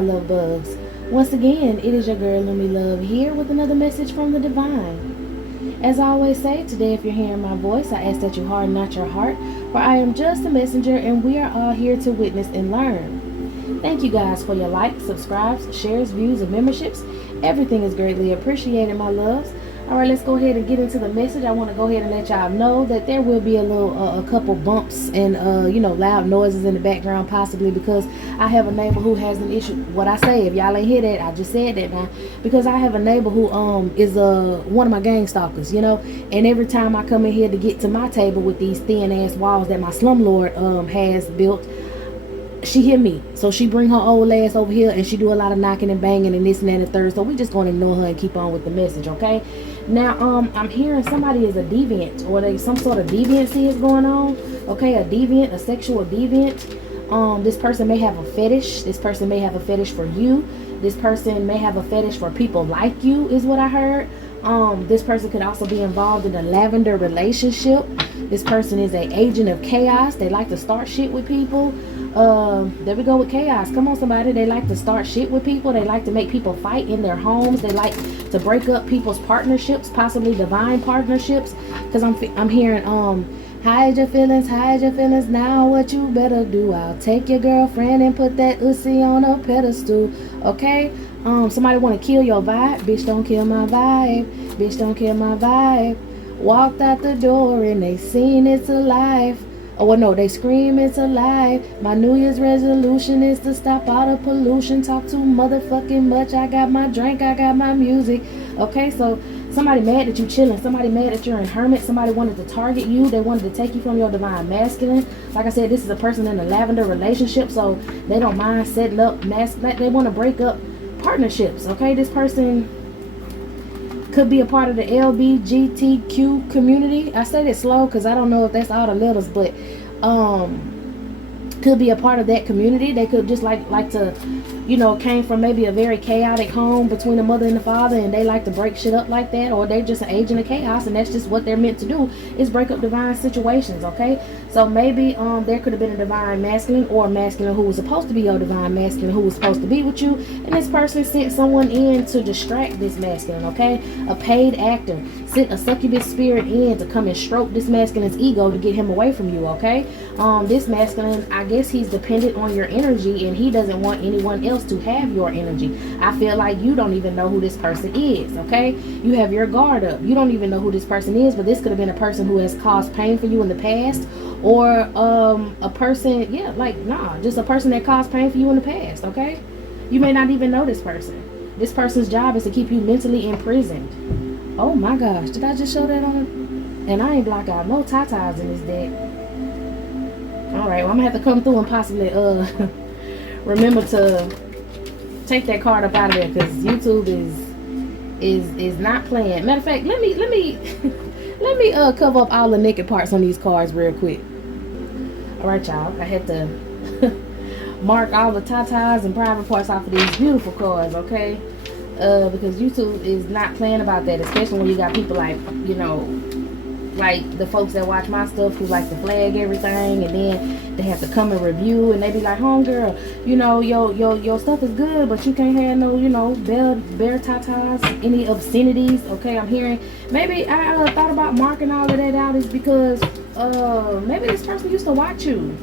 my love bugs. Once again, it is your girl Lumi Love here with another message from the divine. As I always say, today if you're hearing my voice, I ask that you harden not your heart, for I am just a messenger and we are all here to witness and learn. Thank you guys for your likes, subscribes, shares, views, and memberships. Everything is greatly appreciated, my loves. Alright, let's go ahead and get into the message. I want to go ahead and let y'all know that there will be a couple bumps and loud noises in the background, possibly because I have a neighbor who has an issue. What I say, if y'all ain't hear that, I just said that now, because I have a neighbor who is one of my gang stalkers, and every time I come in here to get to my table with these thin ass walls that my slumlord has built, she hear me, so she bring her old ass over here and she do a lot of knocking and banging and this and that and the third. So we just gonna ignore her and keep on with the message, okay? Now I'm hearing somebody is a deviant, or they some sort of deviancy is going on. Okay, a deviant, a sexual deviant. This person may have a fetish. This person may have a fetish for you. This person may have a fetish for people like you, is what I heard. This person could also be involved in a lavender relationship. This person is an agent of chaos. They like to start shit with people. There we go with chaos. Come on, somebody. They like to start shit with people. They like to make people fight in their homes. They like to break up people's partnerships, possibly divine partnerships. Because I'm hearing hide your feelings, now what you better do. I'll take your girlfriend and put that ussy on a pedestal. Okay? Somebody want to kill your vibe. Bitch, don't kill my vibe. Bitch, don't kill my vibe. Walked out the door and they seen it's alive. Oh, well, no, they scream it's alive. My New Year's resolution is to stop all the pollution. Talk too motherfucking much. I got my drink, I got my music. Okay, so somebody mad that you chilling. Somebody mad that you're in hermit. Somebody wanted to target you. They wanted to take you from your divine masculine. Like I said, this is a person in a lavender relationship, so they don't mind setting up they want to break up partnerships. Okay, this person could be a part of the LBGTQ community. I said it slow because I don't know if that's all the letters, but could be a part of that community. They could just like to, came from maybe a very chaotic home between the mother and the father, and they like to break shit up like that, or they're just an agent of chaos, and that's just what they're meant to do, is break up divine situations. Okay, so maybe there could have been a divine masculine or a masculine who was supposed to be your divine masculine, who was supposed to be with you, and this person sent someone in to distract this masculine. Okay, a paid actor sent a succubus spirit in to come and stroke this masculine's ego to get him away from you. Okay, this masculine, I guess he's dependent on your energy, and he doesn't want anyone else to have your energy. I feel like you don't even know who this person is. Okay, you have your guard up. You don't even know who this person is, but this could have been a person who has caused pain for you in the past, or a person, just a person that caused pain for you in the past. Okay, you may not even know this person. This person's job is to keep you mentally imprisoned. Oh my gosh, did I just show that on? And I ain't block out no tatas in this deck. Alright, well, I'm gonna have to come through and possibly remember to take that card up out of there, because YouTube is not playing. Matter of fact, let me let me cover up all the naked parts on these cards real quick. Alright, y'all, I had to mark all the tatas and private parts off of these beautiful cards, okay? Because YouTube is not playing about that, especially when you got people like, like the folks that watch my stuff who like to flag everything, and then they have to come and review, and they be like, homegirl, your stuff is good, but you can't have no, bear tatas, any obscenities. Okay, I'm hearing, maybe I thought about marking all of that out is because maybe this person used to watch you.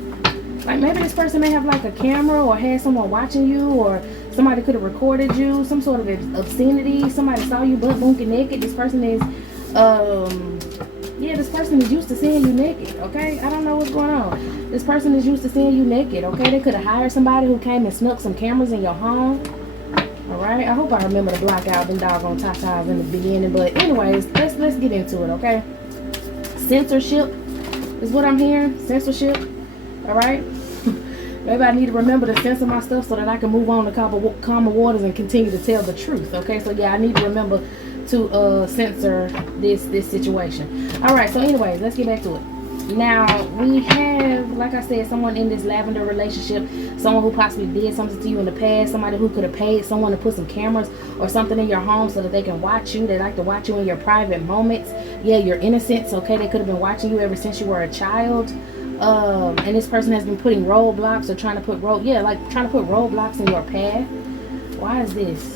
Like, maybe this person may have like a camera or had someone watching you, or somebody could have recorded you, some sort of obscenity. Somebody saw you butt bunking naked. This person is this person is used to seeing you naked. Okay, I don't know what's going on. This person is used to seeing you naked. Okay, they could have hired somebody who came and snuck some cameras in your home. All right, I hope I remember to block out them doggone tatas in the beginning. But anyways, let's get into it. Okay, censorship is what I'm hearing. Censorship. All right. Maybe I need to remember to censor my stuff so that I can move on to calmer waters and continue to tell the truth. Okay, so yeah, I need to remember to censor this situation. All right, so anyways, let's get back to it. Now we have, like I said, someone in this lavender relationship, someone who possibly did something to you in the past, somebody who could have paid someone to put some cameras or something in your home so that they can watch you. They like to watch you in your private moments. Yeah, your innocence. Okay, they could have been watching you ever since you were a child. And this person has been putting roadblocks or trying to put roadblocks in your path. Why is this?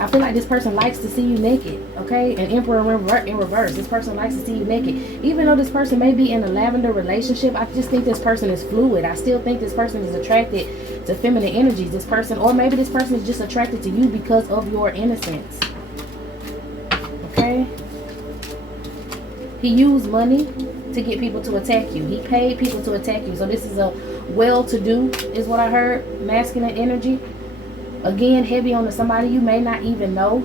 I feel like this person likes to see you naked, okay? An Emperor in reverse. This person likes to see you naked. Even though this person may be in a lavender relationship, I just think this person is fluid. I still think this person is attracted to feminine energies. This person, or maybe this person is just attracted to you because of your innocence, okay? He used money to get people to attack you. He paid people to attack you. So this is a well-to-do, is what I heard. Masculine energy. Again, heavy on to somebody you may not even know,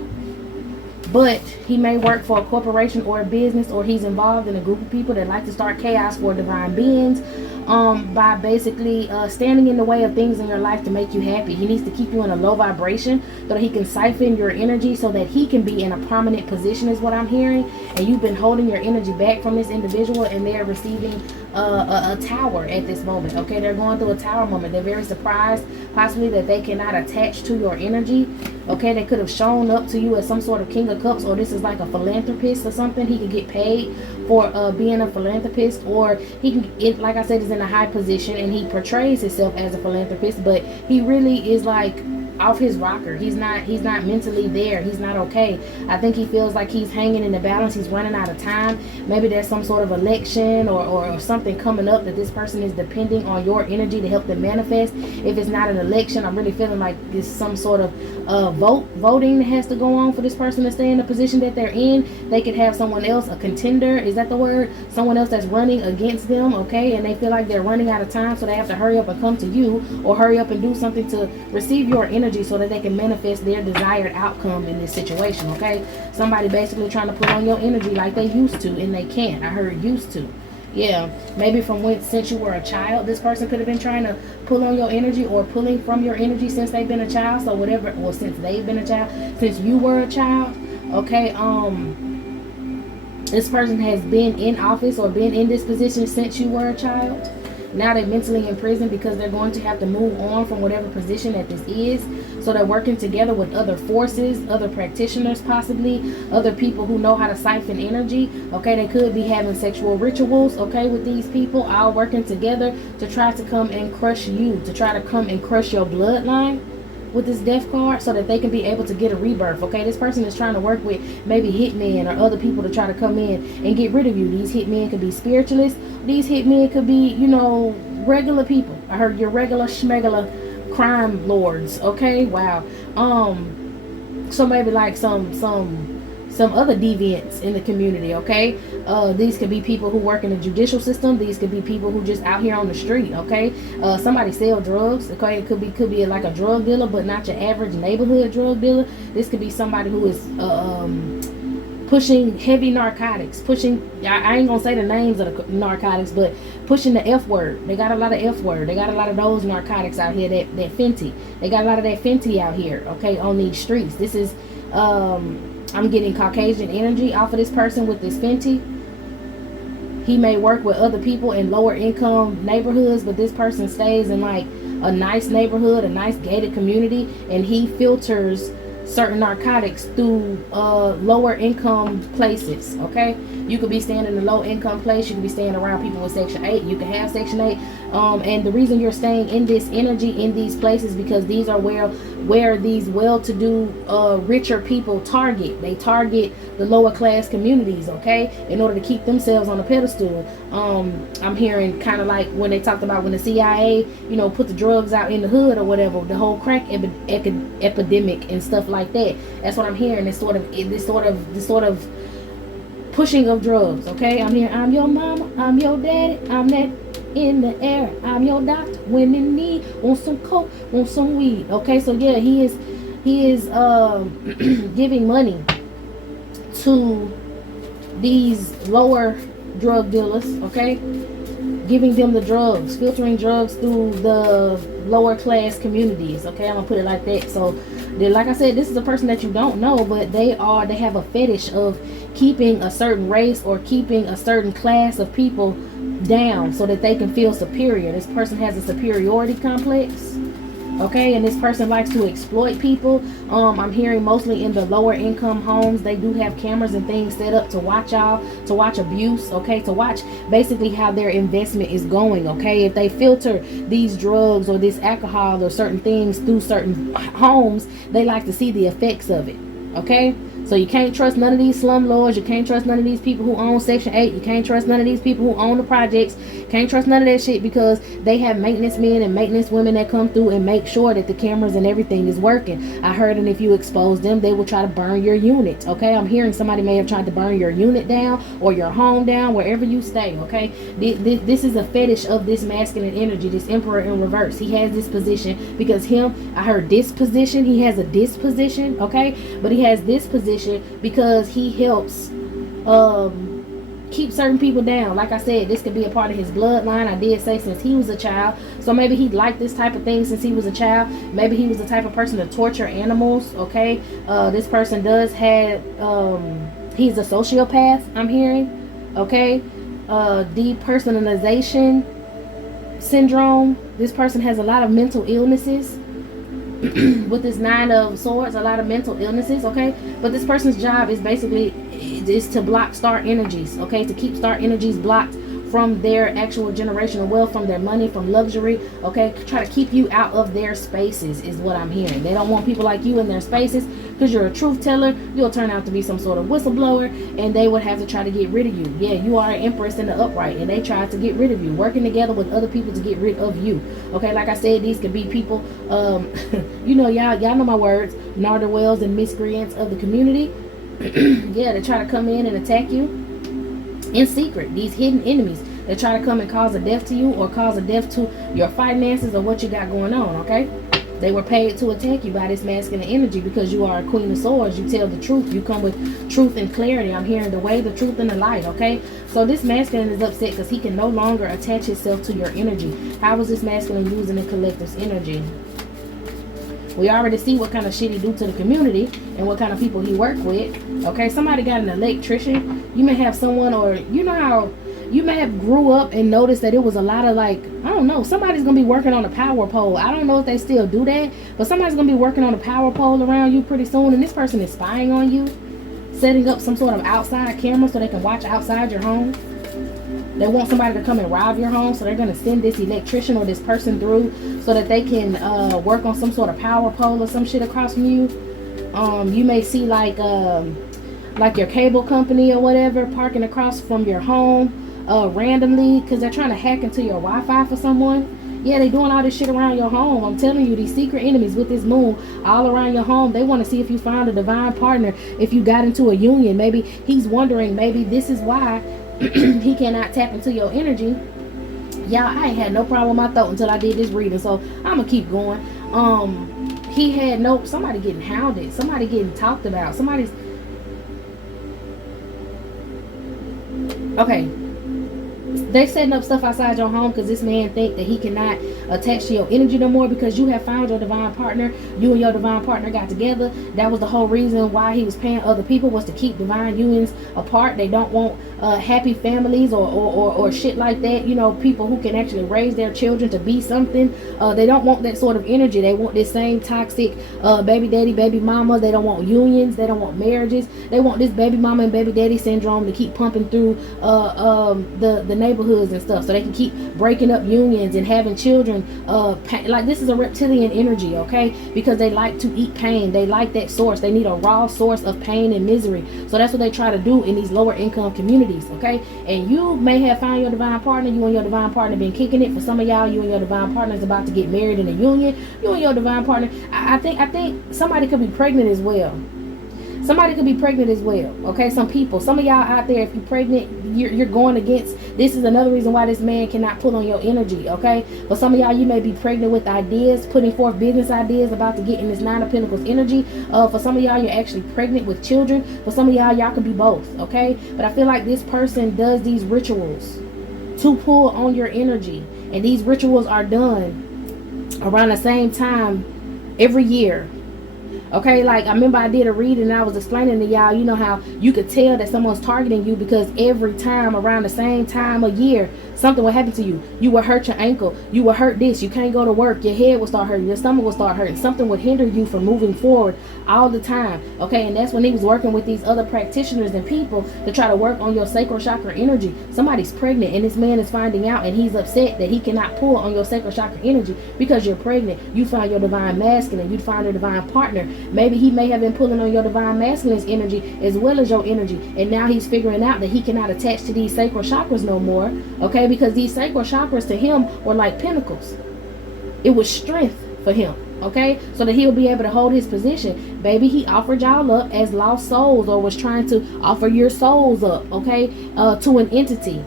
but he may work for a corporation or a business, or he's involved in a group of people that like to start chaos for divine beings, by basically standing in the way of things in your life to make you happy. He needs to keep you in a low vibration so that he can siphon your energy so that he can be in a prominent position, is what I'm hearing. And you've been holding your energy back from this individual, and they're receiving a tower at this moment, okay? They're going through a tower moment. They're very surprised possibly that they cannot attach to your energy, okay? They could have shown up to you as some sort of King of Cups, or this is like a philanthropist or something. He could get paid for being a philanthropist, or he can, like I said, is in a high position and he portrays himself as a philanthropist, but he really is like off his rocker. He's not mentally there. He's not okay. I think he feels like he's hanging in the balance. He's running out of time. Maybe there's some sort of election or something coming up that this person is depending on your energy to help them manifest. If it's not an election, I'm really feeling like there's some sort of voting that has to go on for this person to stay in the position that they're in. They could have someone else, a contender, is that the word? Someone else that's running against them, okay? And they feel like they're running out of time, so they have to hurry up and come to you, or hurry up and do something to receive your energy so that they can manifest their desired outcome in this situation, okay? Somebody basically trying to put on your energy like they used to, and they can't. I heard used to. Yeah, maybe since you were a child, this person could have been trying to pull on your energy, or pulling from your energy since they've been a child. So whatever, well, since they've been a child, since you were a child, okay? This person has been in office or been in this position since you were a child. Now they're mentally in prison because they're going to have to move on from whatever position that this is. So they're working together with other forces, other practitioners possibly, other people who know how to siphon energy. Okay, they could be having sexual rituals, okay, with these people, all working together to try to come and crush you, to try to come and crush your bloodline with this death card, so that they can be able to get a rebirth, okay? This person is trying to work with maybe hitmen or other people to try to come in and get rid of you. These hitmen could be spiritualists. These hitmen could be, you know, regular people. I heard your regular schmegular crime lords, okay? Wow. So maybe like some other deviants in the community, okay? These could be people who work in the judicial system. These could be people who just out here on the street, okay? Somebody sell drugs, okay? It could be like a drug dealer, but not your average neighborhood drug dealer. This could be somebody who is pushing heavy narcotics, I ain't gonna say the names of the narcotics, but pushing the F word. They got a lot of F word. They got a lot of those narcotics out here, that Fenty. They got a lot of that Fenty out here, okay, on these streets. This is, I'm getting Caucasian energy off of this person with this Fenty. He may work with other people in lower income neighborhoods, but this person stays in like a nice neighborhood, a nice gated community, and he filters certain narcotics through lower income places, okay? You could be staying in a low income place. You could be staying around people with Section 8. You can have Section 8. And the reason you're staying in this energy in these places, because these are where these well-to-do richer people target. They target the lower class communities, okay, in order to keep themselves on a pedestal. I'm hearing kind of like when they talked about when the CIA, you know, put the drugs out in the hood or whatever, the whole crack epidemic and stuff like that. That's what I'm hearing. This sort of pushing of drugs, okay? I'm hearing, I'm your mama, I'm your daddy, I'm that in the air, I'm your doctor when in need, want some coke, want some weed, okay? So yeah, he is giving money to these lower drug dealers, okay? Giving them the drugs, filtering drugs through the lower class communities, okay? I'm gonna put it like that. So like I said, this is a person that you don't know, but they have a fetish of keeping a certain race or keeping a certain class of people down so that they can feel superior. This person has a superiority complex, Okay, and this person likes to exploit people. I'm hearing mostly in the lower income homes, they do have cameras and things set up to watch y'all, to watch abuse, okay, to watch basically how their investment is going. Okay, if they filter these drugs or this alcohol or certain things through certain homes, they like to see the effects of it. Okay, so you can't trust none of these slumlords. You can't trust none of these people who own Section 8. You can't trust none of these people who own the projects. Can't trust none of that shit, because they have maintenance men and maintenance women that come through and make sure that the cameras and everything is working. I heard, and if you expose them, they will try to burn your unit. Okay, I'm hearing somebody may have tried to burn your unit down or your home down, wherever you stay. Okay, this is a fetish of this masculine energy, this emperor in reverse. He has this position because I heard disposition. He has a disposition. Okay, but he has this position because he helps keep certain people down. Like I said, this could be a part of his bloodline. I did say since he was a child, so maybe he liked this type of thing since he was a child. Maybe he was the type of person to torture animals. Okay, this person does have he's a sociopath, I'm hearing. Okay, depersonalization syndrome. This person has a lot of mental illnesses. With this 9 of swords, a lot of mental illnesses. Okay, but this person's job is basically is to block star energies. Okay, to keep star energies blocked from their actual generational wealth, from their money, from luxury. Okay, try to keep you out of their spaces is what I'm hearing. They don't want people like you in their spaces because you're a truth teller. You'll turn out to be some sort of whistleblower, and they would have to try to get rid of you. Yeah, you are an empress in the upright, and they tried to get rid of you, working together with other people to get rid of you. Okay, like I said, these could be people you know, y'all know my words, narder-wells and miscreants of the community. Yeah, they try to come in and attack you in secret. These hidden enemies that try to come and cause a death to you, or cause a death to your finances or what you got going on. Okay, they were paid to attack you by this masculine energy because you are a queen of swords. You tell the truth. You come with truth and clarity. I'm hearing the way, the truth, and the light. Okay, so this masculine is upset because he can no longer attach himself to your energy. How is this masculine using the collective's energy? We already see what kind of shit he do to the community and what kind of people he work with. Okay, somebody got an electrician. You may have someone, or you know how you may have grew up and noticed that it was a lot of, like, I don't know, somebody's gonna be working on a power pole. I don't know if they still do that, but somebody's gonna be working on a power pole around you pretty soon, and this person is spying on you, setting up some sort of outside camera so they can watch outside your home. They want somebody to come and rob your home, so they're going to send this electrician or this person through so that they can work on some sort of power pole or some shit across from you. You may see like your cable company or whatever parking across from your home randomly because they're trying to hack into your Wi-Fi for someone. Yeah, they doing all this shit around your home. I'm telling you, these secret enemies with this moon all around your home. They want to see if you found a divine partner, if you got into a union. Maybe he's wondering, maybe this is why he cannot tap into your energy. Y'all, I ain't had no problem with my throat until I did this reading, so I'm gonna keep going. He had somebody getting hounded, somebody getting talked about, somebody's okay. They setting up stuff outside your home because this man think that he cannot attach to your energy no more because you have found your divine partner. You and your divine partner got together. That was the whole reason why he was paying other people, was to keep divine unions apart. They don't want happy families or shit like that. You know, people who can actually raise their children to be something. They don't want that sort of energy. They want this same toxic baby daddy, baby mama. They don't want unions. They don't want marriages. They want this baby mama and baby daddy syndrome to keep pumping through the neighborhoods and stuff, so they can keep breaking up unions and having children. Like, this is a reptilian energy, okay? Because they like to eat pain. They like that source. They need a raw source of pain and misery. So that's what they try to do in these lower income communities, okay? And you may have found your divine partner. You and your divine partner been kicking it. For some of y'all, you and your divine partner is about to get married in a union. You and your divine partner, I think somebody could be pregnant as well. Somebody could be pregnant as well, okay? Some of y'all out there, if you're pregnant, you're going against. This is another reason why this man cannot pull on your energy, okay? For some of y'all, you may be pregnant with ideas, putting forth business ideas, about to get in this 9 of Pentacles energy. For some of y'all, you're actually pregnant with children. For some of y'all could be both, okay? But I feel like this person does these rituals to pull on your energy, and these rituals are done around the same time every year. Okay, like I remember I did a reading and I was explaining to y'all, you know how you could tell that someone's targeting you because every time around the same time of year, something will happen to you. You will hurt your ankle, you will hurt this, you can't go to work, your head will start hurting, your stomach will start hurting, something would hinder you from moving forward all the time. Okay, and that's when he was working with these other practitioners and people to try to work on your sacral chakra energy. Somebody's pregnant and this man is finding out and he's upset that he cannot pull on your sacral chakra energy because you're pregnant. You find your divine masculine, you find a divine partner. Maybe he may have been pulling on your divine masculine's energy as well as your energy, and now he's figuring out that he cannot attach to these sacral chakras no more. Okay, because these sacral chakras to him were like pinnacles. It was strength for him. Okay, so that he'll be able to hold his position. Baby, he offered y'all up as lost souls, or was trying to offer your souls up, okay, to an entity.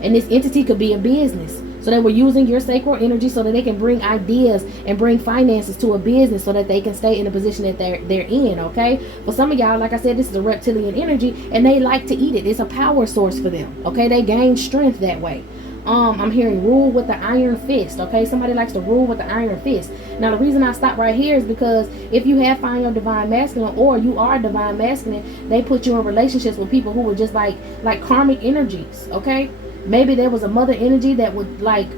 And this entity could be a business. So they were using your sacral energy so that they can bring ideas and bring finances to a business so that they can stay in the position that they're in, okay? For some of y'all, like I said, this is a reptilian energy and they like to eat it. It's a power source for them, okay? They gain strength that way. I'm hearing rule with the iron fist, okay? Somebody likes to rule with the iron fist. Now, the reason I stop right here is because if you have found your divine masculine, or you are divine masculine, they put you in relationships with people who were just like karmic energies, okay? Maybe there was a mother energy that would like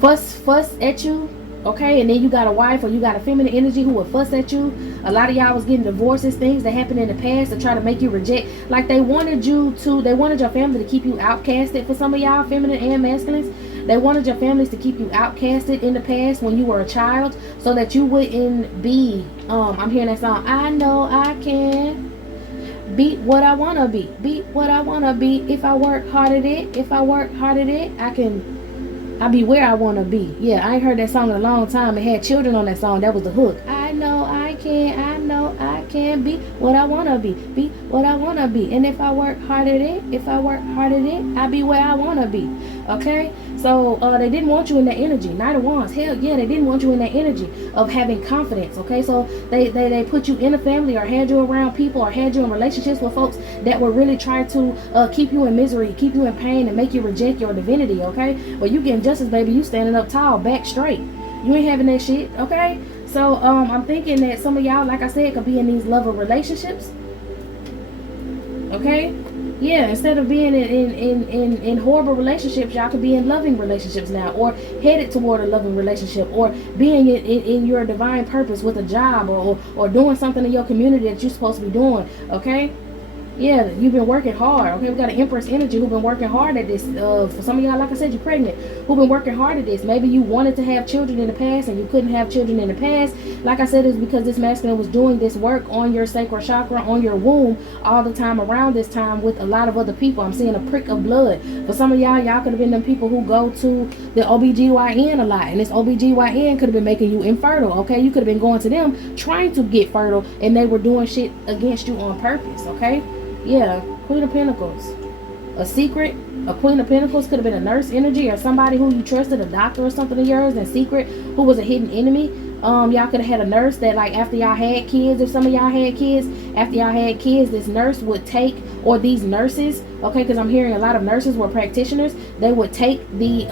fuss at you, okay? And then you got a wife or you got a feminine energy who would fuss at you. A lot of y'all was getting divorces, things that happened in the past to try to make you reject. Like they wanted your family to keep you outcasted. For some of y'all, feminine and masculines, they wanted your families to keep you outcasted in the past when you were a child, so that you wouldn't be I'm hearing that song, I know I can be what I want to be what I want to be. If I work hard at it, I'll be where I want to be. Yeah, I ain't heard that song in a long time. It had children on that song. That was the hook. I know I can be what I want to be what I want to be. And if I work hard at it, I'll be where I want to be. Okay? So they didn't want you in that energy. Knight of Wands. Hell yeah, they didn't want you in that energy of having confidence. Okay, so they put you in a family, or had you around people, or had you in relationships with folks that were really trying to keep you in misery, keep you in pain, and make you reject your divinity. Okay, well, you getting justice, baby. You standing up tall, back straight. You ain't having that shit. Okay, so I'm thinking that some of y'all, like I said, could be in these lover relationships. Okay. Yeah, instead of being in horrible relationships, y'all could be in loving relationships now, or headed toward a loving relationship, or being in your divine purpose with a job, or doing something in your community that you're supposed to be doing. Okay? Yeah, you've been working hard. Okay, we got an Empress energy who've been working hard at this. For some of y'all, like I said, you're pregnant, who've been working hard at this. Maybe you wanted to have children in the past and you couldn't have children in the past. Like I said, it's because this masculine was doing this work on your sacral chakra, on your womb, all the time around this time with a lot of other people. I'm seeing a prick of blood. For some of y'all could have been them people who go to the OBGYN a lot, and this OBGYN could have been making you infertile. Okay, you could have been going to them trying to get fertile, and they were doing shit against you on purpose. Okay. Yeah, Queen of Pentacles. A secret, a Queen of Pentacles could have been a nurse energy, or somebody who you trusted, a doctor or something of yours, in secret, who was a hidden enemy. Y'all could have had a nurse that, like, after y'all had kids, if some of y'all had kids, after y'all had kids, this nurse would take, or these nurses, okay, because I'm hearing a lot of nurses were practitioners, they would take the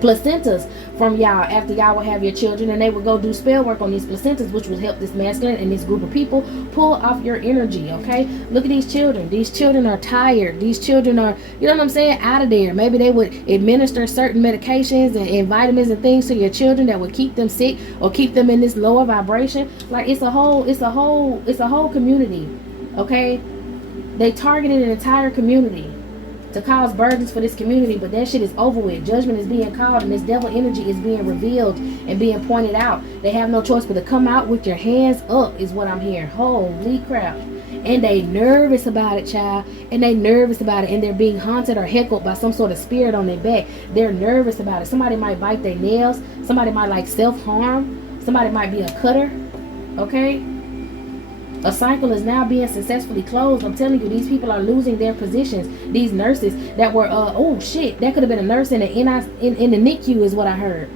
placentas from y'all after y'all would have your children, and they would go do spell work on these placentas, which would help this masculine and this group of people pull off your energy. Okay, look at these children. These children are tired. These children are, you know what I'm saying, out of there. Maybe they would administer certain medications and vitamins and things to your children that would keep them sick or keep them in this lower vibration. Like it's a whole community. Okay, they targeted an entire community to cause burdens for this community, but that shit is over with. Judgment is being called, and this devil energy is being revealed and being pointed out. They have no choice but to come out with your hands up, is what I'm hearing. Holy crap. And they nervous about it, child. And they nervous about it, and they're being haunted or heckled by some sort of spirit on their back. They're nervous about it. Somebody might bite their nails. Somebody might like self-harm. Somebody might be a cutter. Okay? A cycle is now being successfully closed. I'm telling you, these people are losing their positions. These nurses that were, oh shit, that could have been a nurse in the NICU is what I heard.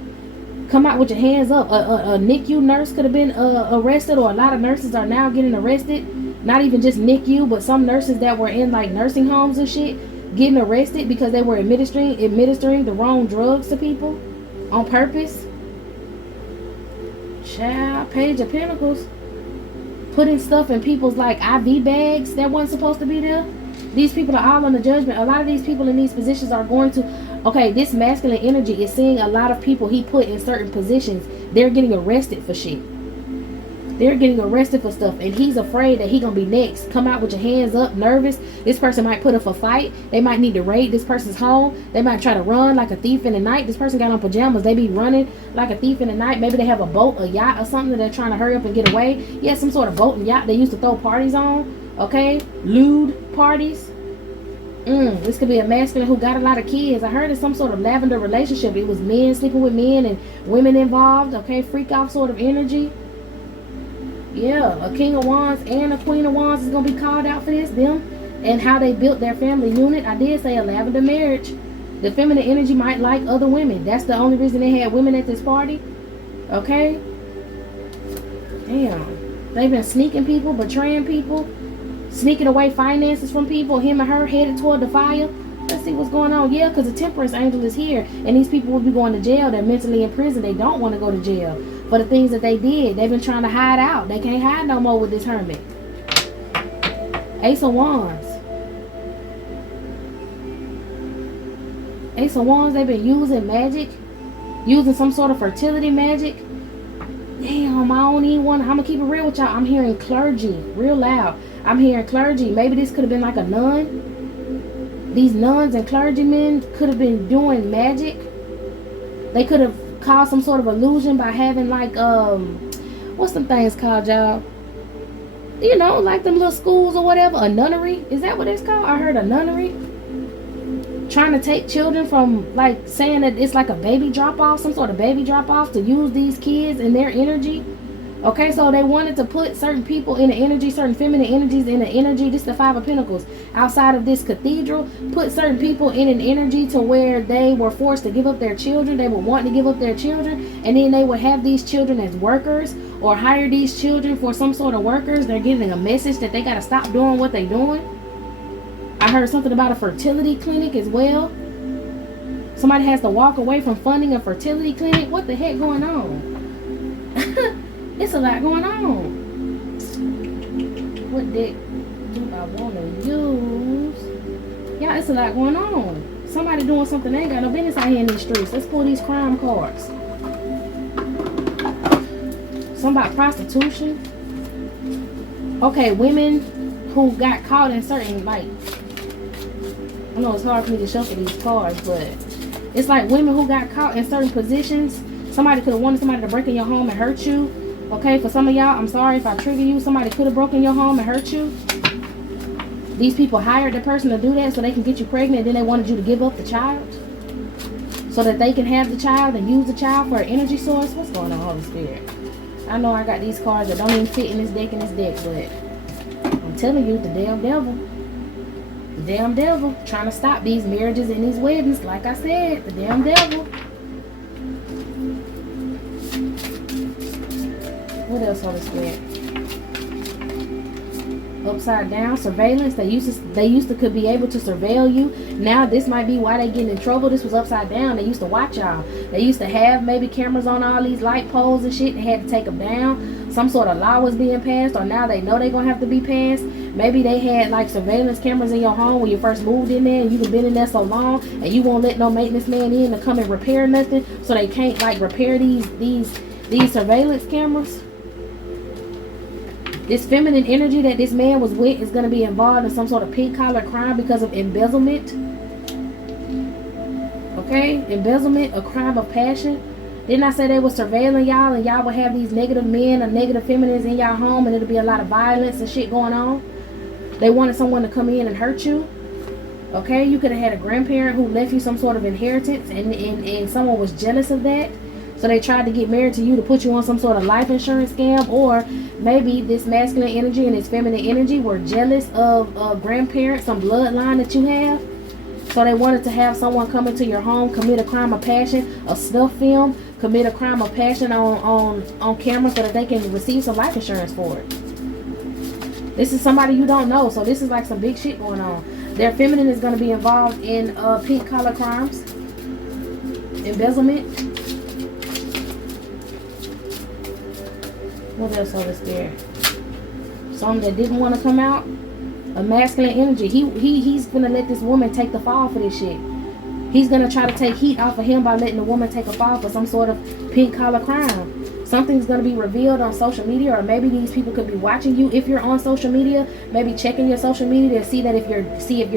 Come out with your hands up. A NICU nurse could have been arrested, or a lot of nurses are now getting arrested. Not even just NICU, but some nurses that were in like nursing homes and shit getting arrested because they were administering the wrong drugs to people on purpose. Child, Page of Pentacles. Putting stuff in people's like IV bags that wasn't supposed to be there. These people are all on the judgment. A lot of these people in these positions are going to, okay, this masculine energy is seeing a lot of people he put in certain positions. They're getting arrested for shit. They're getting arrested for stuff, and he's afraid that he gonna be next. Come out with your hands up, nervous. This person might put up a fight. They might need to raid this person's home. They might try to run like a thief in the night. This person got on pajamas. They be running like a thief in the night. Maybe they have a boat, a yacht, or something that they're trying to hurry up and get away. Yeah, some sort of boat and yacht they used to throw parties on. Okay, lewd parties. This could be a masculine who got a lot of kids. I heard it's some sort of lavender relationship. It was men sleeping with men and women involved. Okay, freak off sort of energy. Yeah, a King of Wands and a Queen of Wands is going to be called out for this. Them and how they built their family unit. I did say a lavender marriage. The feminine energy might like other women. That's the only reason they had women at this party. Okay? Damn. They've been sneaking people, betraying people, sneaking away finances from people. Him and her headed toward the fire. Let's see what's going on. Yeah, because the temperance angel is here. And these people will be going to jail. They're mentally in prison. They don't want to go to jail for the things that they did. They've been trying to hide out. They can't hide no more with this hermit. Ace of Wands. Ace of Wands, they've been using magic. Using some sort of fertility magic. Damn, I don't even want to. I'm going to keep it real with y'all. I'm hearing clergy real loud. I'm hearing clergy. Maybe this could have been like a nun. These nuns and clergymen could have been doing magic. They could have caused some sort of illusion by having like what's some things called, y'all? You know, like them little schools or whatever. A nunnery. Is that what it's called? I heard a nunnery. Trying to take children from, like, saying that it's like a baby drop off, some sort of baby drop off, to use these kids and their energy. Okay, so they wanted to put certain people in the energy, certain feminine energies in the energy. This is the Five of Pentacles. Outside of this cathedral, put certain people in an energy to where they were forced to give up their children. They were wanting to give up their children. And then they would have these children as workers or hire these children for some sort of workers. They're getting a message that they got to stop doing what they're doing. I heard something about a fertility clinic as well. Somebody has to walk away from funding a fertility clinic. What the heck going on? It's a lot going on. What deck do I want to use? Yeah, it's a lot going on. Somebody doing something they ain't got no business out here in these streets. Let's pull these crime cards. Something about prostitution. Okay, women who got caught in certain, like, I know it's hard for me to shuffle these cards, but it's like women who got caught in certain positions. Somebody could have wanted somebody to break in your home and hurt you. Okay, for some of y'all, I'm sorry if I trigger you. Somebody could have broken your home and hurt you. These people hired the person to do that so they can get you pregnant, and then they wanted you to give up the child so that they can have the child and use the child for an energy source. What's going on, Holy Spirit? I know I got these cards that don't even fit in this deck but I'm telling you, the damn devil. The damn devil trying to stop these marriages and these weddings. Like I said, the damn devil. What else, Holy Spirit? Upside down surveillance. They used to could be able to surveil you. Now this might be why they getting in trouble. This was upside down. They used to watch y'all. They used to have maybe cameras on all these light poles and shit. They had to take them down. Some sort of law was being passed, or now they know they're gonna have to be passed. Maybe they had like surveillance cameras in your home when you first moved in there, and you've been in there so long, and you won't let no maintenance man in to come and repair nothing, so they can't like repair these surveillance cameras. This feminine energy that this man was with is going to be involved in some sort of pink collar crime because of embezzlement. Okay? Embezzlement, a crime of passion. Didn't I say they were surveilling y'all and y'all would have these negative men or negative feminines in y'all home and it'll be a lot of violence and shit going on? They wanted someone to come in and hurt you. Okay? You could have had a grandparent who left you some sort of inheritance and someone was jealous of that. So they tried to get married to you to put you on some sort of life insurance scam, or maybe this masculine energy and this feminine energy were jealous of a grandparent, some bloodline that you have. So they wanted to have someone come into your home, commit a crime of passion, a snuff film, commit a crime of passion on camera so that they can receive some life insurance for it. This is somebody you don't know, so this is like some big shit going on. Their feminine is going to be involved in pink collar crimes, embezzlement. What else over there? Something that didn't want to come out. A masculine energy. He's gonna let this woman take the fall for this shit. He's gonna try to take heat off of him by letting the woman take a fall for some sort of pink collar crime. Something's going to be revealed on social media, or maybe these people could be watching you if you're on social media, maybe checking your social media to see that if you're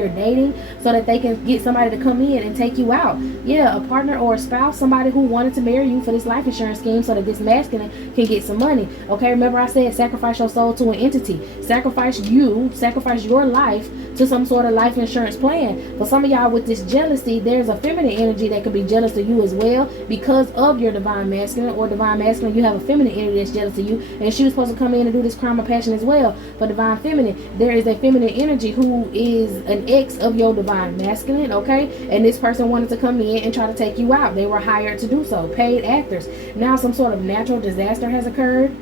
dating, so that they can get somebody to come in and take you out. Yeah, a partner or a spouse, somebody who wanted to marry you for this life insurance scheme so that this masculine can get some money. Okay, remember I said sacrifice your soul to an entity. Sacrifice your life to some sort of life insurance plan. For some of y'all with this jealousy, there's a feminine energy that could be jealous of you as well because of your divine masculine, or divine masculine, you have a feminine energy that's jealous of you, and she was supposed to come in and do this crime of passion as well. For divine feminine, there is a feminine energy who is an ex of your divine masculine, okay? And this person wanted to come in and try to take you out. They were hired to do so, paid actors. Now some sort of natural disaster has occurred.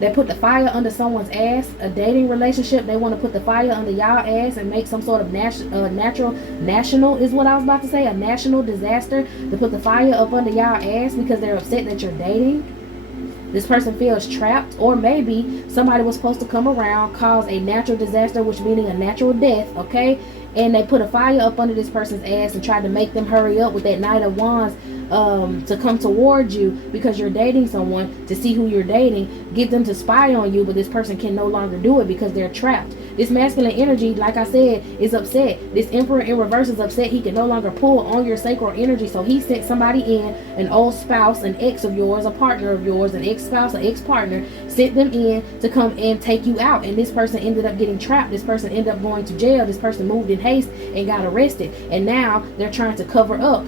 They put the fire under someone's ass. A dating relationship, they want to put the fire under y'all ass and make some sort of national is what I was about to say, a national disaster, to put the fire up under y'all ass because they're upset that you're dating. This person feels trapped, or maybe somebody was supposed to come around, cause a natural disaster, which meaning a natural death, okay? And they put a fire up under this person's ass and tried to make them hurry up with that Knight of Wands to come towards you because you're dating someone, to see who you're dating, get them to spy on you, but this person can no longer do it because they're trapped. This masculine energy, like I said, is upset. This Emperor in reverse is upset. He can no longer pull on your sacral energy, so he sent somebody in, an old spouse, an ex of yours, a partner of yours, an ex-spouse, an ex-partner, sent them in to come and take you out, and this person ended up getting trapped. This person ended up going to jail. This person moved in haste and got arrested, and now they're trying to cover up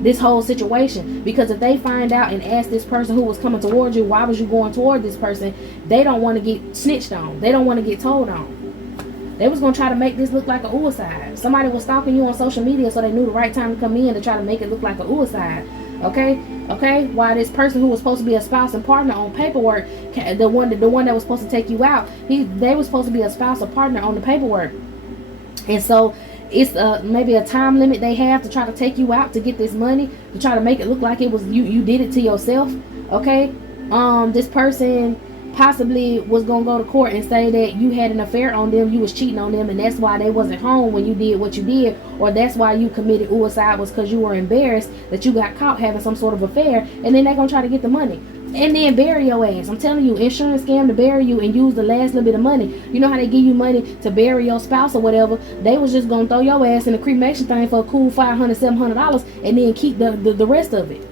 this whole situation, because if they find out and ask this person who was coming towards you, why was you going toward this person, they don't want to get snitched on. They don't want to get told on. They was going to try to make this look like a suicide. Somebody was stalking you on social media, so they knew the right time to come in to try to make it look like a suicide. Okay, why this person who was supposed to be a spouse and partner on paperwork, the one that was supposed to take you out, they were supposed to be a spouse or partner on the paperwork. And so it's maybe a time limit they have to try to take you out to get this money, to try to make it look like it was you did it to yourself. Okay, this person possibly was gonna go to court and say that you had an affair on them, you was cheating on them, and that's why they wasn't home when you did what you did, or that's why you committed suicide, was because you were embarrassed that you got caught having some sort of affair, and then they're gonna try to get the money and then bury your ass. I'm telling you, insurance scam to bury you and use the last little bit of money. You know how they give you money to bury your spouse or whatever? They was just gonna throw your ass in a cremation thing for a cool $500, $700 and then keep the rest of it.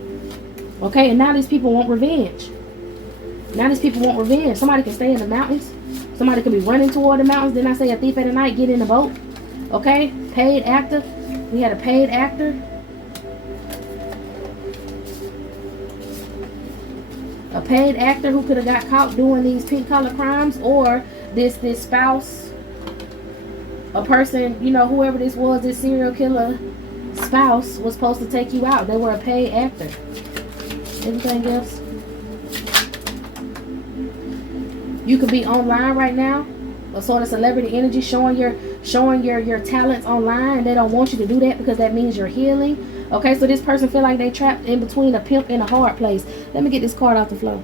Okay, and now these people want revenge. Somebody can stay in the mountains. Somebody could be running toward the mountains. Then I say a thief at the night, get in the boat. Okay, paid actor. We had a paid actor. A paid actor who could have got caught doing these pink collar crimes, or this spouse, a person, you know, whoever this was, this serial killer spouse was supposed to take you out. They were a paid actor. Anything else? You could be online right now, a sort of celebrity energy, showing your talents online, and they don't want you to do that because that means you're healing. Okay, so this person feel like they trapped in between a pimp and a hard place. Let me get this card off the floor.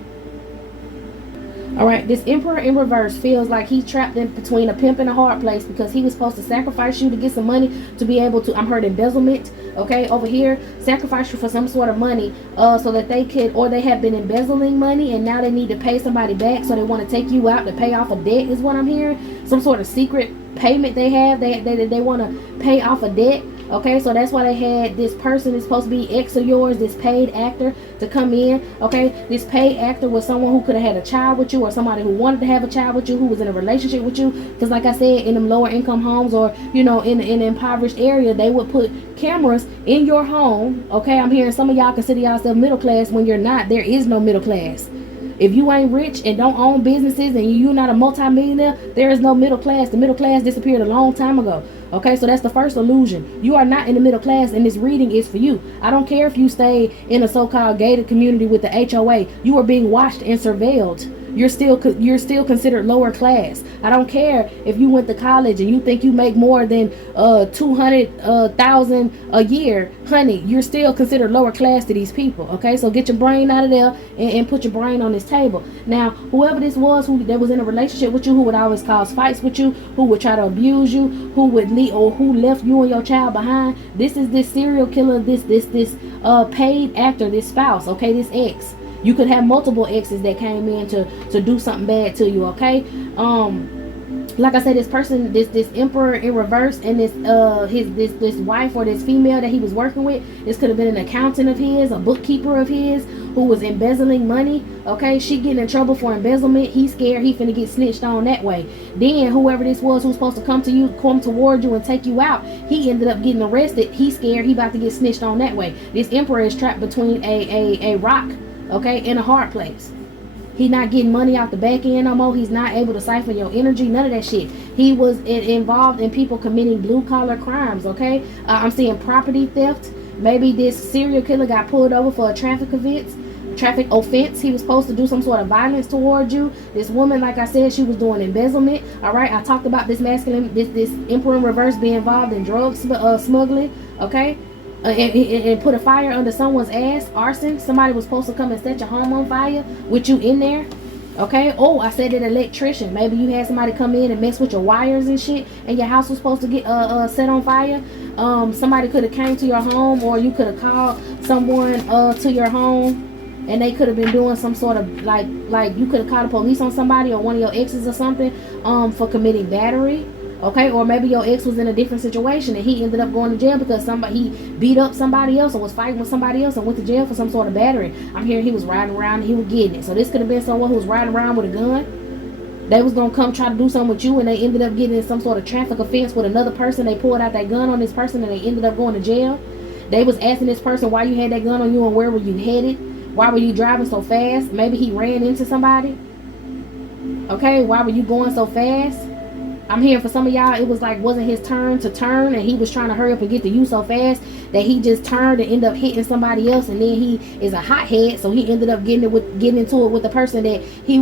All right, this Emperor in reverse feels like he's trapped in between a pimp and a hard place because he was supposed to sacrifice you to get some money to be able to, I'm heard embezzlement, okay, over here, sacrifice you for some sort of money so that they could, or they have been embezzling money and now they need to pay somebody back, so they want to take you out to pay off a debt is what I'm hearing. Some sort of secret payment they have, they want to pay off a debt. Okay, so that's why they had this person is supposed to be ex of yours, this paid actor, to come in. Okay, this paid actor was someone who could have had a child with you, or somebody who wanted to have a child with you, who was in a relationship with you. Because like I said, in them lower income homes, or you know, in an impoverished area, they would put cameras in your home. Okay, I'm hearing some of y'all consider yourself middle class when you're not. There is no middle class. If you ain't rich and don't own businesses and you're not a multi-millionaire, there is no middle class. The middle class disappeared a long time ago. Okay, so that's the first illusion. You are not in the middle class, and this reading is for you. I don't care if you stay in a so-called gated community with the HOA. You are being watched and surveilled. you're still considered lower class. I don't care if you went to college and you think you make more than 200,000 a year, honey. You're still considered lower class to these people. Okay, so get your brain out of there and put your brain on this table. Now, whoever this was that was in a relationship with you, who would always cause fights with you, who would try to abuse you, who would leave or who left you and your child behind. This is this serial killer, this paid actor, this spouse. Okay, this ex. You could have multiple exes that came in to do something bad to you. Okay, like I said, this person, this emperor in reverse, and this wife or this female that he was working with, this could have been an accountant of his, a bookkeeper of his, who was embezzling money. Okay, she getting in trouble for embezzlement. He's scared he finna get snitched on that way. Then whoever this was who's supposed to come toward you and take you out, he ended up getting arrested. He's scared he about to get snitched on that way. This emperor is trapped between a rock, okay, in a hard place. He's not getting money out the back end no more. He's not able to siphon your energy, none of that shit. He was involved in people committing blue collar crimes. Okay, I'm seeing property theft. Maybe this serial killer got pulled over for a traffic offense. He was supposed to do some sort of violence towards you. This woman, like I said, she was doing embezzlement. All right, I talked about this masculine, this emperor in reverse being involved in drug smuggling. Okay, and put a fire under someone's ass. Arson. Somebody was supposed to come and set your home on fire with you in there. Okay. Oh, I said an electrician. Maybe you had somebody come in and mess with your wires and shit, and your house was supposed to get set on fire. Somebody could have came to your home, or you could have called someone to your home, and they could have been doing some sort of like you could have called the police on somebody or one of your exes or something for committing battery. Okay, or maybe your ex was in a different situation and he ended up going to jail because he beat up somebody else or was fighting with somebody else and went to jail for some sort of battery. I'm hearing he was riding around and he was getting it. So this could have been someone who was riding around with a gun. They was gonna come try to do something with you, and they ended up getting in some sort of traffic offense with another person. They pulled out that gun on this person and they ended up going to jail. They was asking this person why you had that gun on you and where were you headed? Why were you driving so fast? Maybe he ran into somebody. Okay, why were you going so fast? I'm hearing for some of y'all, it was like wasn't his turn to turn, and he was trying to hurry up and get to you so fast that he just turned and ended up hitting somebody else, and then he is a hothead, so he ended up getting into it with the person that he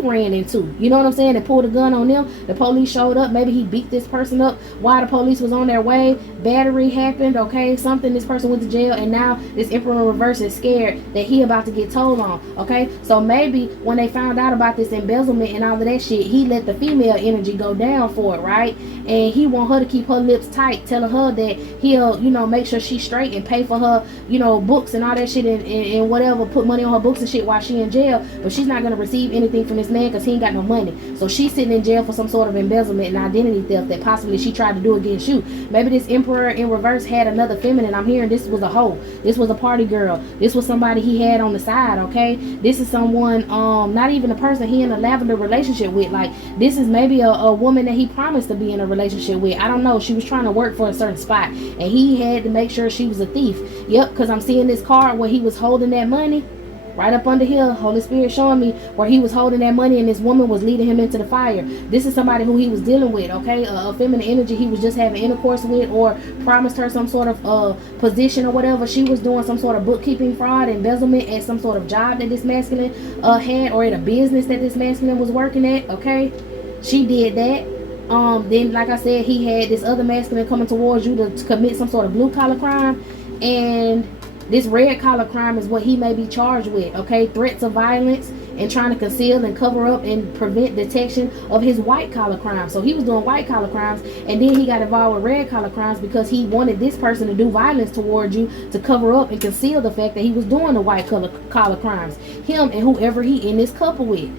ran into. You know what I'm saying? And pulled a gun on them. The police showed up. Maybe he beat this person up while the police was on their way. Battery happened. Okay, something. This person went to jail, and now this emperor in reverse is scared that he about to get told on. Okay, so maybe when they found out about this embezzlement and all of that shit, he let the female energy go down for it, right? And he want her to keep her lips tight, telling her that he'll, make sure she's straight and pay for her, books and all that shit and whatever, put money on her books and shit while she in jail, but she's not going to receive anything from this man because he ain't got no money. So she's sitting in jail for some sort of embezzlement and identity theft that possibly she tried to do against you. Maybe this emperor in reverse had another feminine. I'm hearing this was a hoe. This was a party girl. This was somebody he had on the side, okay? This is someone, not even a person he in a lavender relationship with. Like, this is maybe a woman that he promised to be in a relationship with. I don't know. She was trying to work for a certain spot, and he had to make sure she was a thief. Yep, because I'm seeing this card where he was holding that money right up under here. Holy Spirit showing me where he was holding that money and this woman was leading him into the fire. This is somebody who he was dealing with, okay? A feminine energy he was just having intercourse with, or promised her some sort of position or whatever. She was doing some sort of bookkeeping fraud, embezzlement at some sort of job that this masculine had, or at a business that this masculine was working at, okay? She did that. Then, like I said, he had this other masculine coming towards you to commit some sort of blue collar crime, and this red collar crime is what he may be charged with, okay? Threats of violence and trying to conceal and cover up and prevent detection of his white collar crimes. So he was doing white collar crimes, and then he got involved with red collar crimes because he wanted this person to do violence towards you to cover up and conceal the fact that he was doing the white collar crimes. Him and whoever he in this couple with.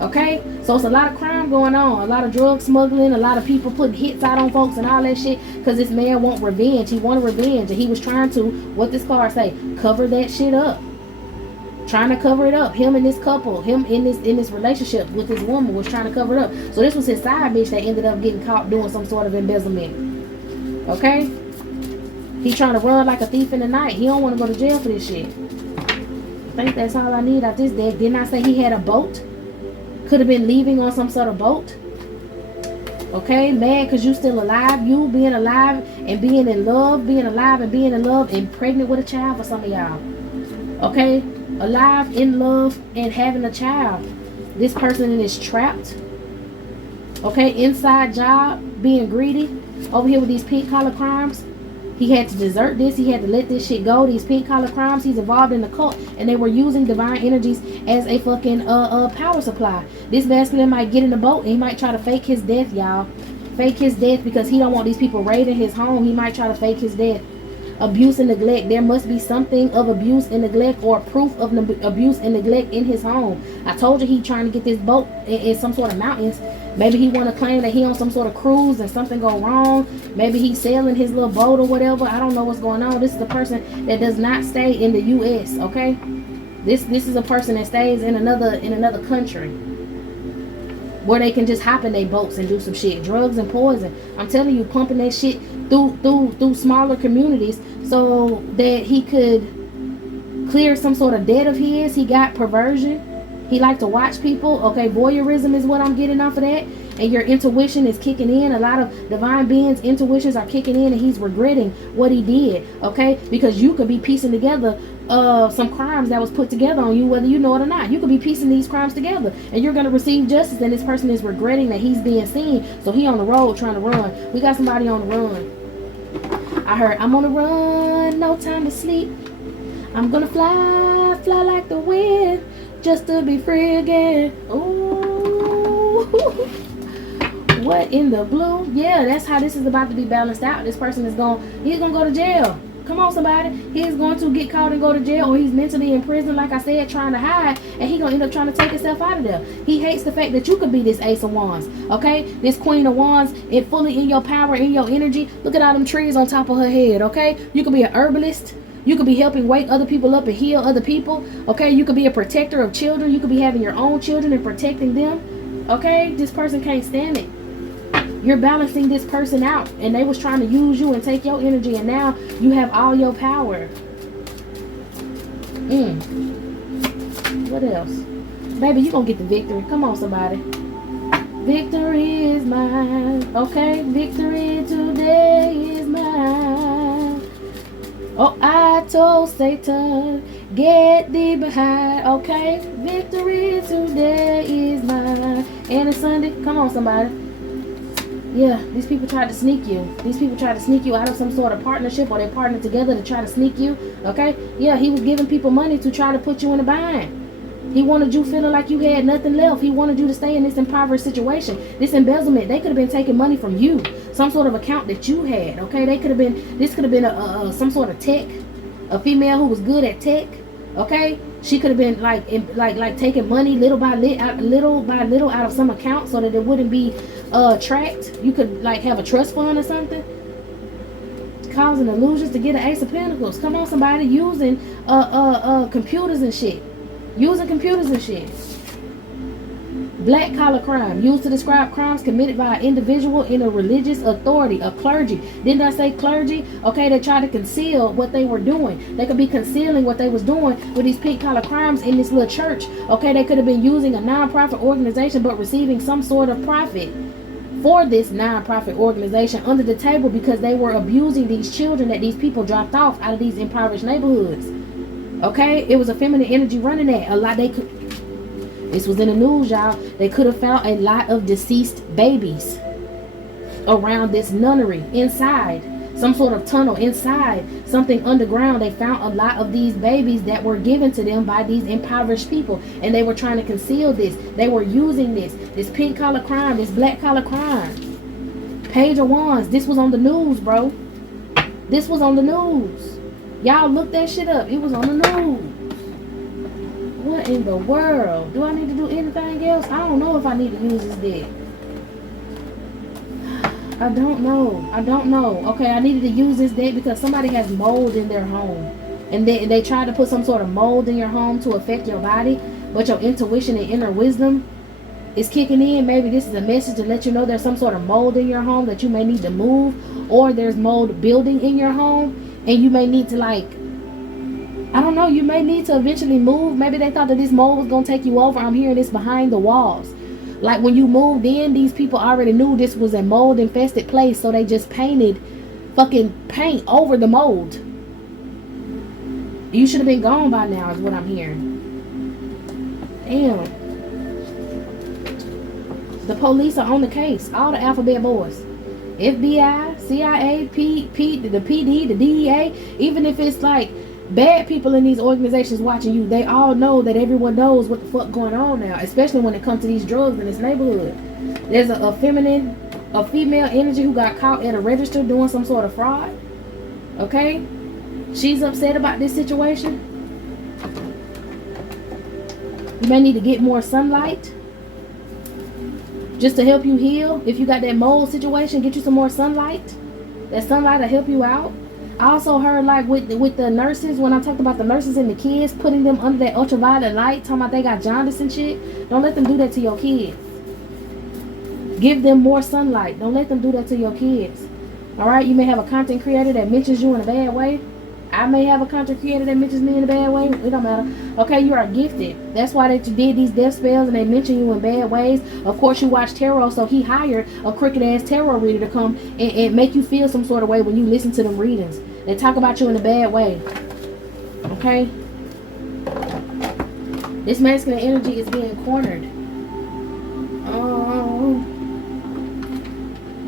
Okay, so it's a lot of crime going on, a lot of drug smuggling, a lot of people putting hits out on folks and all that shit because this man want revenge. He wanted revenge, and he was trying to, what this card say, cover that shit up. Trying to cover it up. Him and this couple, him in this relationship with this woman was trying to cover it up. So this was his side bitch that ended up getting caught doing some sort of embezzlement. Okay, he trying to run like a thief in the night. He don't want to go to jail for this shit. I think that's all I need out this deck. Didn't I say he had a boat? Could have been leaving on some sort of boat. Okay, mad because you still alive. You being alive and being in love, being alive and being in love and pregnant with a child for some of y'all. Okay, alive, in love, and having a child. This person is trapped. Okay, inside job, being greedy. Over here with these pink collar crimes. He had to desert this. He had to let this shit go. These pink collar crimes. He's involved in the cult, and they were using divine energies as a fucking power supply. This masculine might get in the boat and he might try to fake his death, y'all. Fake his death because he don't want these people raiding his home. He might try to fake his death. Abuse and neglect. There must be something of abuse and neglect, or proof of abuse and neglect in his home. I told you he trying to get this boat in some sort of mountains. Maybe he want to claim that he on some sort of cruise and something go wrong. Maybe he's sailing his little boat or whatever. I don't know what's going on. This is the person that does not stay in the U.S. Okay, this is a person that stays in another country where they can just hop in their boats and do some shit. Drugs and poison. I'm telling you, pumping that shit through smaller communities so that he could clear some sort of debt of his. He got perversion. He liked to watch people. Okay, voyeurism is what I'm getting off of that. And your intuition is kicking in. A lot of divine beings' intuitions are kicking in, and he's regretting what he did. Okay, because you could be piecing together some crimes that was put together on you, whether you know it or not. You could be piecing these crimes together, and you're going to receive justice, and this person is regretting that he's being seen. So he on the road trying to run. We got somebody on the run. I heard, I'm on the run, no time to sleep. I'm gonna fly like the wind, just to be free again. Ooh. What in the blue? Yeah, that's how this is about to be balanced out. This person is he's gonna go to jail. Come on, somebody. He's going to get caught and go to jail, or he's mentally in prison, like I said, trying to hide, and he's gonna end up trying to take himself out of there. He hates the fact that you could be this Ace of Wands, okay? This Queen of Wands, it fully in your power, in your energy. Look at all them trees on top of her head, okay? You could be an herbalist. You could be helping wake other people up and heal other people, okay? You could be a protector of children. You could be having your own children and protecting them, okay? This person can't stand it. You're balancing this person out, and they was trying to use you and take your energy, and now you have all your power. What else? Baby, you gonna get the victory. Come on, somebody. Victory is mine. Okay? Victory today is mine. Oh, I told Satan, get thee behind. Okay? Victory today is mine. And it's Sunday. Come on, somebody. Yeah, these people tried to sneak you. These people tried to sneak you out of some sort of partnership, or they partnered together to try to sneak you. Okay? Yeah, he was giving people money to try to put you in a bind. He wanted you feeling like you had nothing left. He wanted you to stay in this impoverished situation. This embezzlement, they could have been taking money from you. Some sort of account that you had. Okay? This could have been some sort of tech. A female who was good at tech. Okay? She could have been like taking money little by little out of some account so that it wouldn't be tracked. You could like have a trust fund or something, causing illusions to get an Ace of Pentacles. Come on, somebody. Using computers and shit. Using computers and shit. Black collar crime, used to describe crimes committed by an individual in a religious authority, a clergy. Didn't I say clergy? Okay, they try to conceal what they were doing. They could be concealing what they was doing with these pink collar crimes in this little church. Okay, they could have been using a non-profit organization but receiving some sort of profit for this non-profit organization under the table because they were abusing these children that these people dropped off out of these impoverished neighborhoods. Okay, it was a feminine energy running that. A lot this was in the news, y'all. They could have found a lot of deceased babies around this nunnery, inside some sort of tunnel, inside something underground. They found a lot of these babies that were given to them by these impoverished people, and they were trying to conceal this. They were using this pink collar crime, this black collar crime. Page of Wands. This was on the news, bro. This was on the news. Y'all look that shit up. It was on the news. What in the world? Do I need to do anything else? I don't know if I need to use this deck. I don't know. Okay, I needed to use this deck because somebody has mold in their home. And they tried to put some sort of mold in your home to affect your body. But your intuition and inner wisdom is kicking in. Maybe this is a message to let you know there's some sort of mold in your home that you may need to move. Or there's mold building in your home. And you may need to I don't know, you may need to eventually move. Maybe they thought that this mold was going to take you over. I'm hearing this behind the walls. Like when you moved in, these people already knew this was a mold infested place. So they just painted fucking paint over the mold. You should have been gone by now is what I'm hearing. Damn. The police are on the case. All the alphabet boys. FBI, CIA, the PD, the DEA. Even if it's like bad people in these organizations watching you, they all know that everyone knows what the fuck going on now, especially when it comes to these drugs in this neighborhood. There's a female energy who got caught at a register doing some sort of fraud. Okay? She's upset about this situation. You may need to get more sunlight just to help you heal. If you got that mold situation, get you some more sunlight. That sunlight will help you out. I also heard like with the nurses, when I talked about the nurses and the kids, putting them under that ultraviolet light, talking about they got jaundice and shit. Don't let them do that to your kids. Give them more sunlight. Don't let them do that to your kids. Alright, you may have a content creator that mentions you in a bad way. I may have a content creator that mentions me in a bad way. It don't matter. Okay, you are gifted. That's why they did these death spells and they mention you in bad ways. Of course, you watch tarot, so he hired a crooked ass tarot reader to come and make you feel some sort of way when you listen to them readings. They talk about you in a bad way. Okay? This masculine energy is being cornered.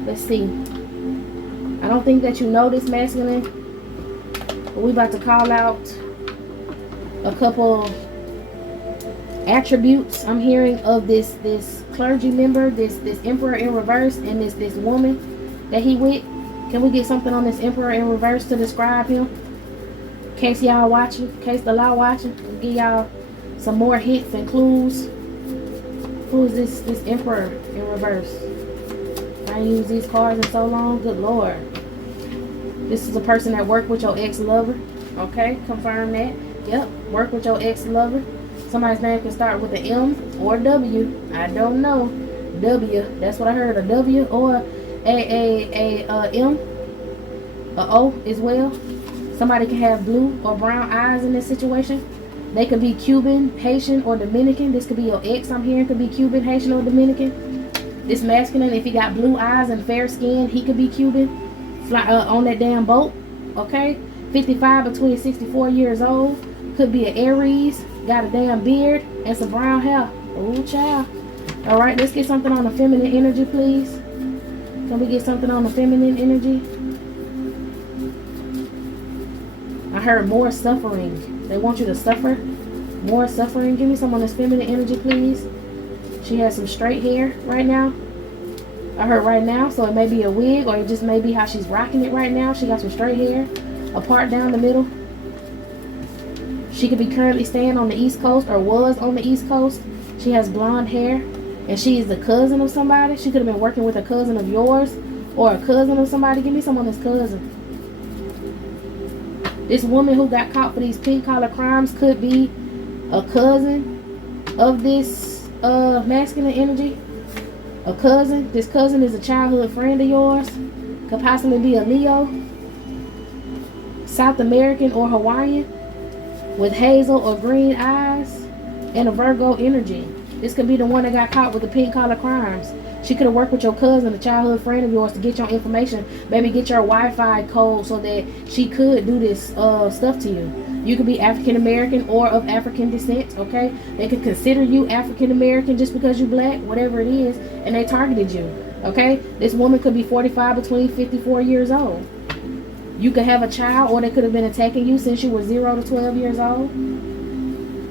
Let's see. I don't think that you know this masculine. But we about to call out a couple attributes I'm hearing of this clergy member, this emperor in reverse, and this woman that he with. Can we get something on this emperor in reverse to describe him? In case y'all watching, in case the law watching, we'll give y'all some more hints and clues. Who is this emperor in reverse? I ain't used these cards in so long. Good Lord. This is a person that worked with your ex-lover. Okay, confirm that. Yep, work with your ex-lover. Somebody's name can start with an M or W. I don't know. W. That's what I heard. A W or a M. A O as well. Somebody can have blue or brown eyes in this situation. They could be Cuban, Haitian, or Dominican. This could be your ex. I'm hearing could be Cuban, Haitian, or Dominican. This masculine, if he got blue eyes and fair skin, he could be Cuban. Fly on that damn boat. Okay, 55 between 64 years old. Could be an Aries. Got a damn beard and some brown hair. Oh, child. All right, let's get something on the feminine energy, please. Can we get something on the feminine energy? I heard more suffering. They want you to suffer. More suffering. Give me some on this feminine energy, please. She has some straight hair right now. I heard right now, so it may be a wig, or it just may be how she's rocking it right now. She got some straight hair, a part down the middle. She could be currently staying on the East Coast, or was on the East Coast. She has blonde hair, and she is the cousin of somebody. She could have been working with a cousin of yours, or a cousin of somebody. Give me some on this cousin. This woman who got caught for these pink collar crimes could be a cousin of this masculine energy. A cousin. This cousin is a childhood friend of yours. Could possibly be a Leo, South American or Hawaiian, with hazel or green eyes, and a Virgo energy. This could be the one that got caught with the pink collar crimes. She could have worked with your cousin, a childhood friend of yours, to get your information. Maybe get your Wi-Fi code so that she could do this stuff to you. You could be African American or of African descent, okay? They could consider you African American just because you black, whatever it is, and they targeted you, okay? This woman could be 45 between 54 years old. You could have a child, or they could have been attacking you since you were 0 to 12 years old.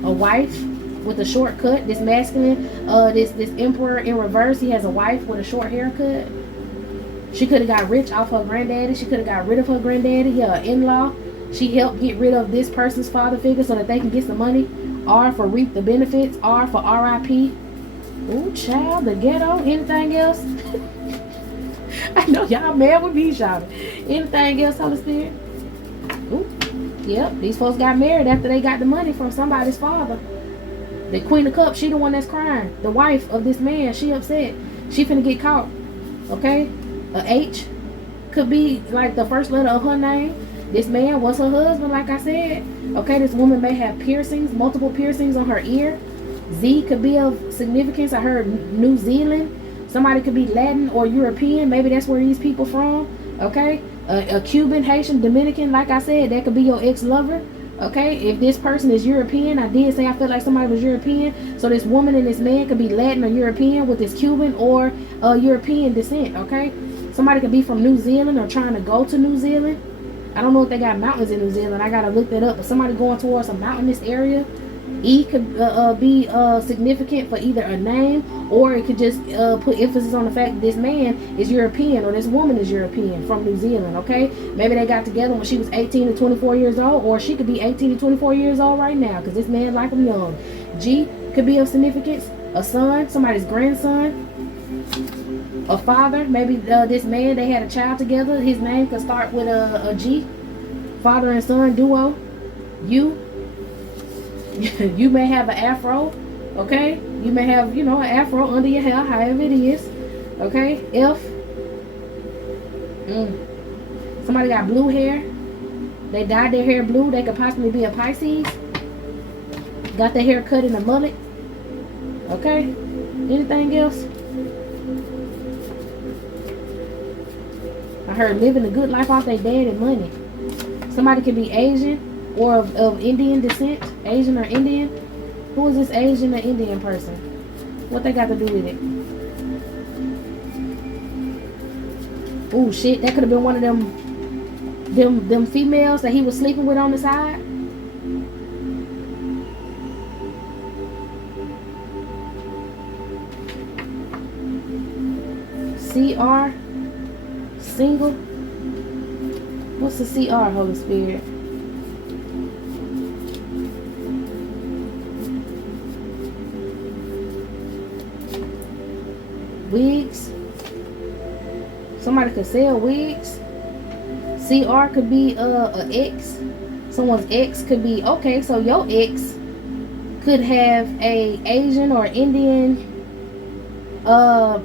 A wife with a short cut. This masculine, this emperor in reverse, he has a wife with a short haircut. She could have got rich off her granddaddy. She could have got rid of her granddaddy, her in-law. She helped get rid of this person's father figure so that they can get some money, or for reap the benefits, or for RIP. Ooh, child, the ghetto. Anything else? I know y'all mad with me, shouting. Anything else, Holy Spirit? Ooh, yep, these folks got married after they got the money from somebody's father. The Queen of Cups, she the one that's crying. The wife of this man, she upset. She finna get caught. Okay? A H could be like the first letter of her name. This man was her husband, like I said. Okay, this woman may have piercings, multiple piercings on her ear. Z could be of significance. I heard New Zealand. Somebody could be Latin or European. Maybe that's where these people from. Okay? A Cuban, Haitian, Dominican, like I said, that could be your ex-lover. Okay, if this person is European, I did say I felt like somebody was European. So this woman and this man could be Latin or European with this Cuban or European descent. Okay, somebody could be from New Zealand or trying to go to New Zealand. I don't know if they got mountains in New Zealand. I gotta look that up. But somebody going towards a mountainous area. E could be significant for either a name, or it could just put emphasis on the fact that this man is European or this woman is European from New Zealand. Okay, maybe they got together when she was 18 to 24 years old, or she could be 18 to 24 years old right now because this man like him young. G could be of significance, a son, somebody's grandson, a father. Maybe this man, they had a child together. His name could start with a G. Father and son duo. You may have an afro, okay? You may have, an afro under your hair, however it is, okay? F. Somebody got blue hair. They dyed their hair blue. They could possibly be a Pisces. Got their hair cut in a mullet, okay? Anything else? I heard living a good life off their dad and money. Somebody could be Asian or of Indian descent. Asian or Indian. Who is this Asian or Indian person? What they got to do with it? Oh shit, that could have been one of them females that he was sleeping with on the side. CR, single. What's the CR, Holy Spirit? Wigs. Somebody could sell wigs. CR could be a ex. Someone's ex could be, okay, so your ex could have a Asian or Indian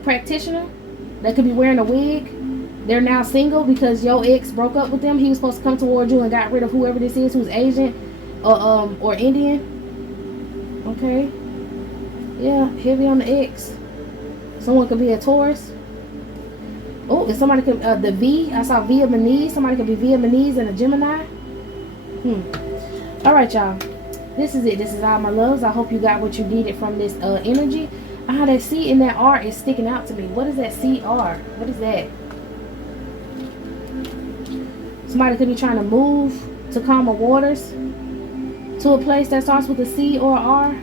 practitioner that could be wearing a wig. They're now single because your ex broke up with them. He was supposed to come towards you and got rid of whoever this is who's Asian or Indian. Okay. Yeah, heavy on the ex. Someone could be a Taurus. Oh, if somebody could, the V, I saw Vietnamese. Somebody could be Vietnamese and a Gemini. All right, y'all. This is it. This is all my loves. I hope you got what you needed from this energy. That C in that R is sticking out to me. What is that CR? What is that? Somebody could be trying to move to calmer waters, to a place that starts with a C or R.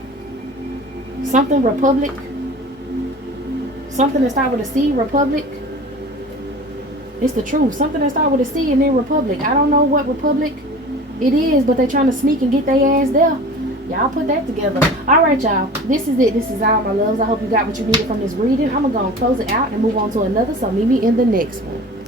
Something Republic. Something that starts with a C, Republic. It's the truth. Something that starts with a C and then Republic. I don't know what Republic it is, but they're trying to sneak and get their ass there. Y'all put that together. Alright, y'all. This is it. This is all my loves. I hope you got what you needed from this reading. I'm going to go and close it out and move on to another. So meet me in the next one.